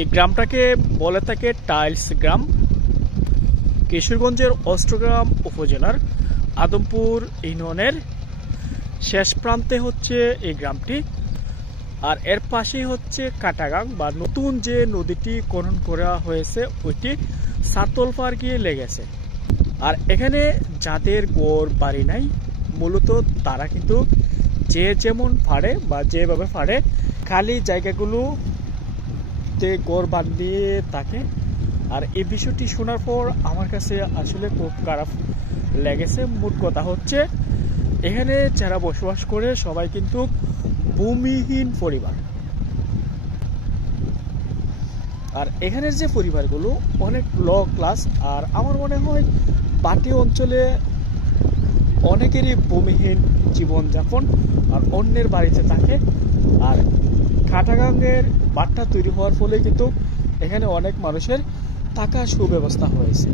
এই গ্রামটাকে বলে থাকে টাইলস গ্রাম। কিশোরগঞ্জের অষ্টগ্রাম উপজেলার আদমপুর ইউনিয়নের শেষ প্রান্তে হচ্ছে এই গ্রামটি। আর এর পাশেই হচ্ছে কাটাগাং বা নতুন যে নদীটি খনন করা হয়েছে ওইটি সাতলপাড় গিয়ে লেগেছে। আর এখানে যাদের ঘর বাড়ি নাই মূলত তারা কিন্তু যে যেমন পারে বা যেভাবে পারে খালি জায়গাগুলোতে ঘর বাঁধিয়ে থাকে। আর এই বিষয়টি শোনার পর আমার কাছে আসলে খুব খারাপ লেগেছে। মোট কথা হচ্ছে এখানে যারা বসবাস করে সবাই কিন্তু ভূমিহীন পরিবার। আর এখানের যে পরিবারগুলো অনেক লো ক্লাস। আর আমার মনে হয় পাটি অঞ্চলে অনেকেরই ভূমিহীন জীবনযাপন আর অন্যের বাড়িতে থাকে। আর কাটাগাংয়ের বাঁধটা তৈরি হওয়ার ফলে কিন্তু এখানে অনেক মানুষের থাকার সুব্যবস্থা হয়েছে।